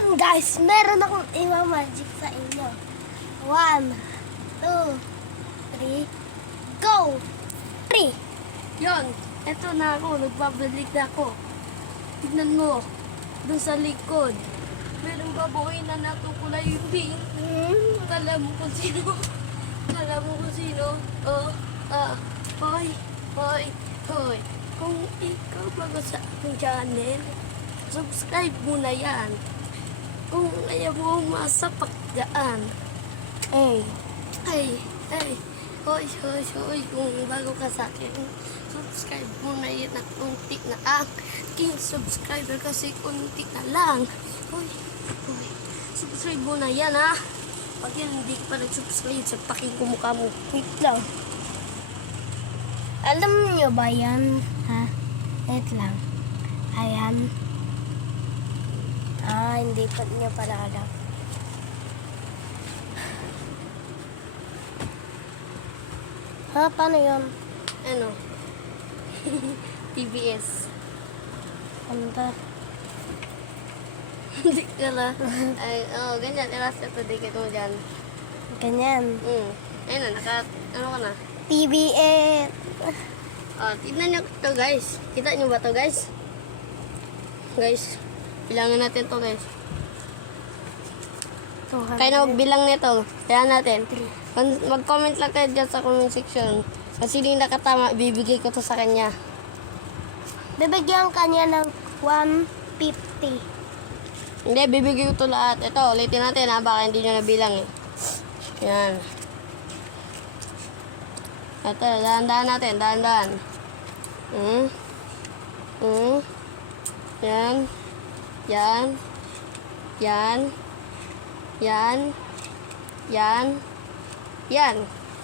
Ayan guys, meron akong ima-magic sa inyo. 1, 2, 3, go! 3. Yon, eto na ako, nagbabalik na ako. Tignan mo, dun sa likod. Merong baboy na natukulay yung pink. Kala mo kung sino? Kala mo kung sino? Hoy, hoy, hoy. Kung ikaw bago sa aking channel, subscribe mo na yan. Kung ayaw mo masapagdaan. Ay, hoy, kung bago ka sa akin, subscribe mo na yan at kunti na aking subscriber kasi kunti na lang. Hoy, subscribe mo na yan ha. Pag yan hindi ka pa nag-subscribe, sapakin ko mukha mo. Wait lang. Alam niyo ba yan? Ha? Wait lang. Ayan. Hindi pa niya pala alam. Ha? Paano yun? Ano? TBS. Punta. Hindi ka na. Ay, ganyan. Ilasa to, di ka mo dyan. Ganyan. Ayun na, ano ka na? PBS. Tignan nyo to guys. Kita nyo ba to guys? Guys, bilangan natin to guys. Kaya na magbilang nito. Kaya natin. Mag-comment lang kayo dyan sa comment section. Kasi hindi nakatama, bibigay ko to sa kanya. Bibigyan kanya ng 150. Hindi, bibigay ko to lahat. Ito, ulitin natin ha. Baka hindi nyo nabilang eh. Yan. Ito, dahan-dahan natin. Dahan-dahan. Yan. Yan. Yan. Yan. Yan. Yan.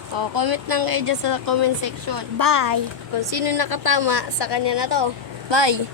Comment lang kayo dyan sa comment section. Bye. Kung sino nakatama sa kanya na to. Bye.